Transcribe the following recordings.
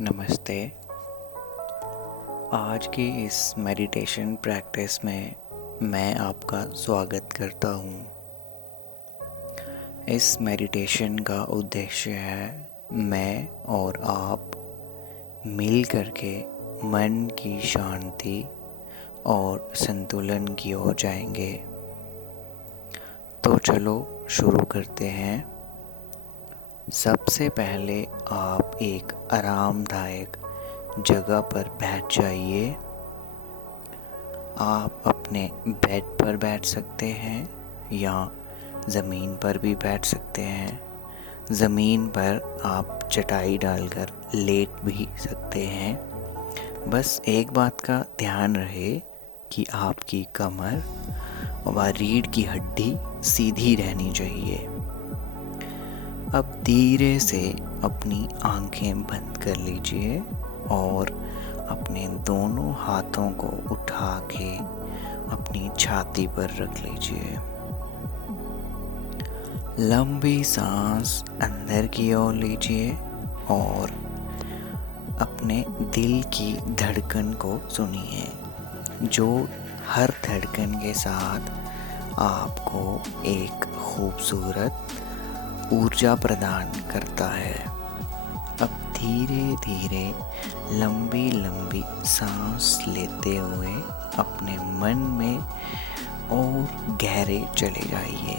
नमस्ते। आज की इस मेडिटेशन प्रैक्टिस में मैं आपका स्वागत करता हूँ। इस मेडिटेशन का उद्देश्य है मैं और आप मिल करके मन की शांति और संतुलन की ओर जाएंगे। तो चलो शुरू करते हैं। सबसे पहले आप एक आरामदायक जगह पर बैठ जाइए। आप अपने बेड पर बैठ सकते हैं या ज़मीन पर भी बैठ सकते हैं। ज़मीन पर आप चटाई डालकर लेट भी सकते हैं। बस एक बात का ध्यान रहे कि आपकी कमर व रीढ़ की हड्डी सीधी रहनी चाहिए। अब धीरे से अपनी आंखें बंद कर लीजिए और अपने दोनों हाथों को उठा के अपनी छाती पर रख लीजिए। लंबी सांस अंदर की ओर लीजिए और अपने दिल की धड़कन को सुनिए, जो हर धड़कन के साथ आपको एक खूबसूरत ऊर्जा प्रदान करता है। अब धीरे धीरे लंबी लंबी सांस लेते हुए अपने मन में और गहरे चले जाइए।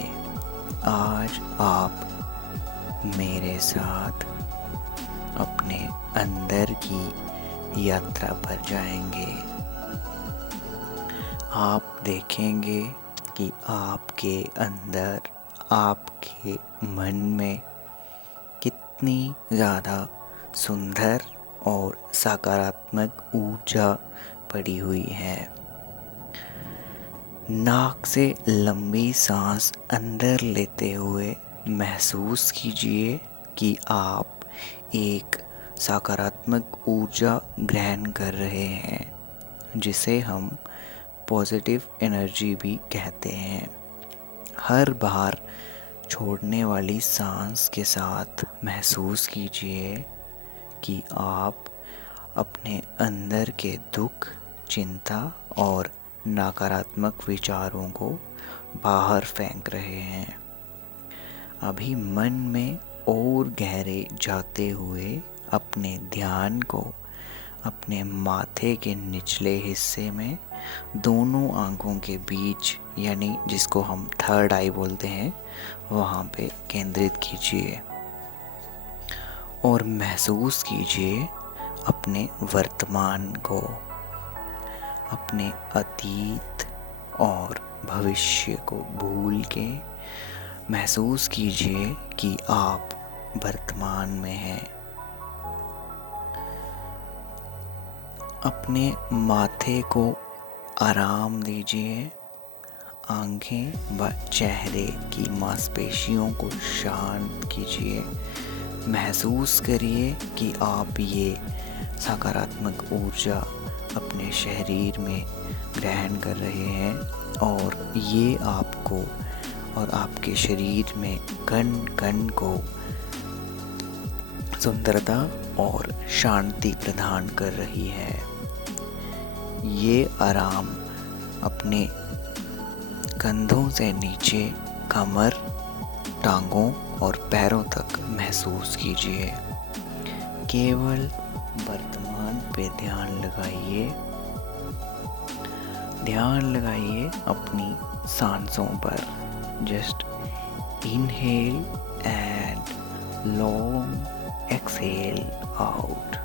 आज आप मेरे साथ अपने अंदर की यात्रा पर जाएंगे। आप देखेंगे कि आपके अंदर, आपके मन में कितनी ज़्यादा सुंदर और सकारात्मक ऊर्जा पड़ी हुई है। नाक से लंबी सांस अंदर लेते हुए महसूस कीजिए कि आप एक सकारात्मक ऊर्जा ग्रहण कर रहे हैं, जिसे हम पॉजिटिव एनर्जी भी कहते हैं। हर बार छोड़ने वाली सांस के साथ महसूस कीजिए कि आप अपने अंदर के दुख, चिंता और नकारात्मक विचारों को बाहर फेंक रहे हैं। अभी मन में और गहरे जाते हुए अपने ध्यान को अपने माथे के निचले हिस्से में दोनों आंखों के बीच, यानी जिसको हम थर्ड आई बोलते हैं, वहाँ पे केंद्रित कीजिए और महसूस कीजिए अपने वर्तमान को। अपने अतीत और भविष्य को भूल के महसूस कीजिए कि आप वर्तमान में हैं। अपने माथे को आराम दीजिए। आंखें व चेहरे की मांसपेशियों को शांत कीजिए। महसूस करिए कि आप ये सकारात्मक ऊर्जा अपने शरीर में ग्रहण कर रहे हैं और ये आपको और आपके शरीर में कण कण को सुंदरता और शांति प्रदान कर रही है। ये आराम अपने कंधों से नीचे कमर, टांगों और पैरों तक महसूस कीजिए। केवल वर्तमान पे ध्यान लगाइए। ध्यान लगाइए अपनी सांसों पर। Just inhale and long exhale out.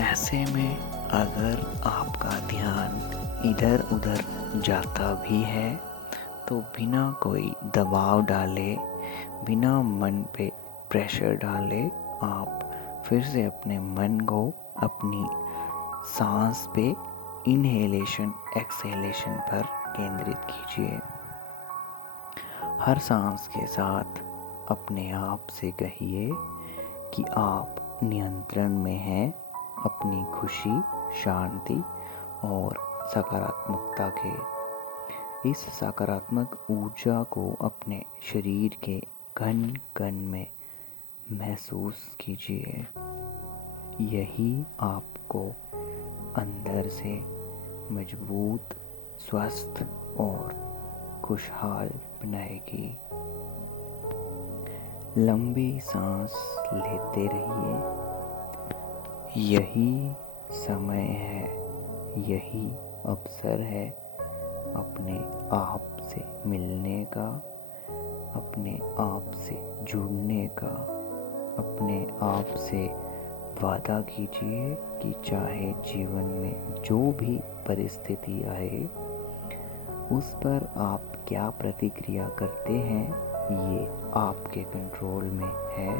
ऐसे में अगर आपका ध्यान इधर उधर जाता भी है तो बिना कोई दबाव डाले, बिना मन पे प्रेशर डाले, आप फिर से अपने मन को अपनी सांस पे इनहेलेशन एक्सहेलेशन पर केंद्रित कीजिए। हर सांस के साथ अपने आप से कहिए कि आप नियंत्रण में हैं अपनी खुशी, शांति और सकारात्मकता के। इस सकारात्मक ऊर्जा को अपने शरीर के कण कण में महसूस कीजिए। यही आपको अंदर से मजबूत, स्वस्थ और खुशहाल बनाएगी। लंबी सांस लेते रहिए। यही समय है, यही अवसर है अपने आप से मिलने का, अपने आप से जुड़ने का। अपने आप से वादा कीजिए कि चाहे जीवन में जो भी परिस्थिति आए, उस पर आप क्या प्रतिक्रिया करते हैं ये आपके कंट्रोल में है।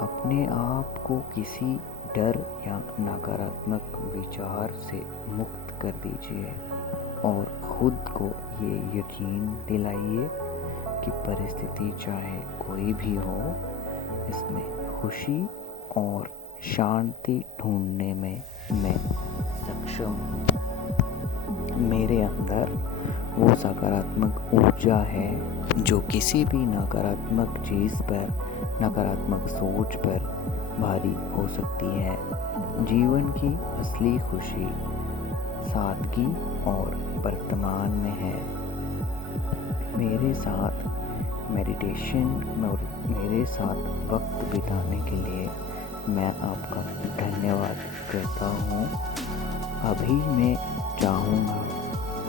अपने आप को किसी डर या नकारात्मक विचार से मुक्त कर दीजिए और खुद को ये यकीन दिलाइए कि परिस्थिति चाहे कोई भी हो, इसमें खुशी और शांति ढूंढने में मैं सक्षम हूँ। मेरे अंदर वो सकारात्मक ऊर्जा है जो किसी भी नकारात्मक चीज़ पर, नकारात्मक सोच पर भारी हो सकती है। जीवन की असली खुशी सादगी और वर्तमान में है। मेरे साथ मेडिटेशन और मेरे साथ वक्त बिताने के लिए मैं आपका धन्यवाद करता हूँ। अभी मैं चाहूँगा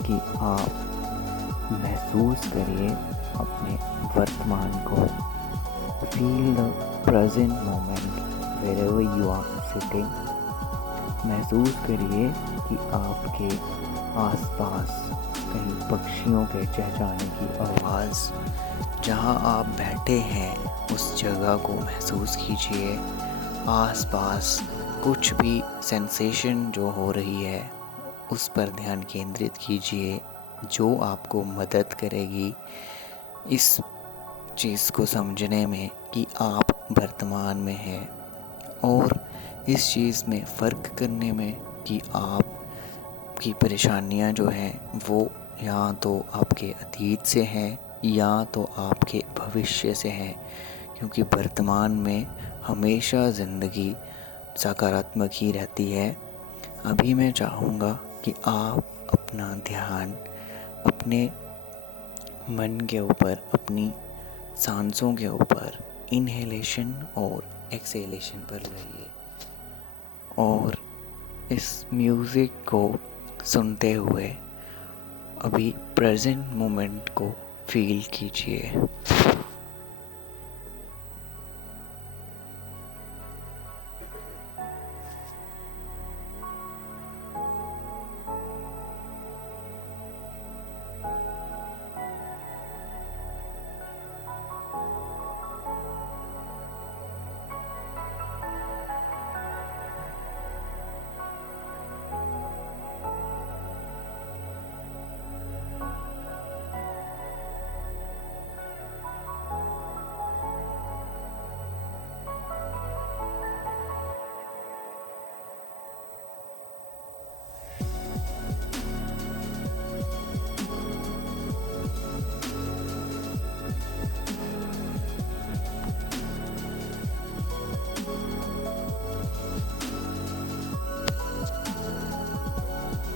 कि आप महसूस करिए अपने वर्तमान को। Feel the present moment wherever you are sitting। महसूस करिए कि आपके आसपास कहीं पक्षियों के चहचहाने की आवाज़, जहाँ आप बैठे हैं उस जगह को महसूस कीजिए। आसपास कुछ भी सेंसेशन जो हो रही है उस पर ध्यान केंद्रित कीजिए, जो आपको मदद करेगी इस चीज़ को समझने में कि आप वर्तमान में हैं, और इस चीज़ में फ़र्क करने में कि आपकी परेशानियां जो हैं वो या तो आपके अतीत से हैं या तो आपके भविष्य से हैं, क्योंकि वर्तमान में हमेशा ज़िंदगी सकारात्मक ही रहती है। अभी मैं चाहूँगा कि आप अपना ध्यान अपने मन के ऊपर, अपनी सांसों के ऊपर, इनहेलेशन और एक्सहेलेशन पर रहिए और इस म्यूज़िक को सुनते हुए अभी प्रेजेंट मोमेंट को फील कीजिए।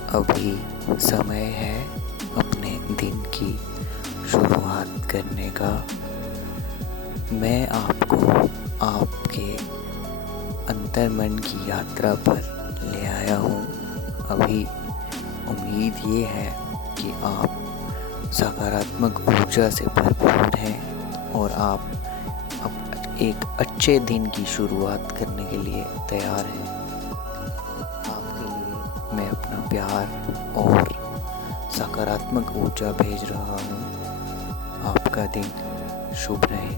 अभी समय है अपने दिन की शुरुआत करने का। मैं आपको आपके अंतर्मन की यात्रा पर ले आया हूँ। अभी उम्मीद ये है कि आप सकारात्मक ऊर्जा से भरपूर हैं और आप अब एक अच्छे दिन की शुरुआत करने के लिए तैयार हैं। मैं अपना प्यार और सकारात्मक ऊर्जा भेज रहा हूँ। आपका दिन शुभ रहे।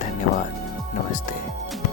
धन्यवाद। नमस्ते।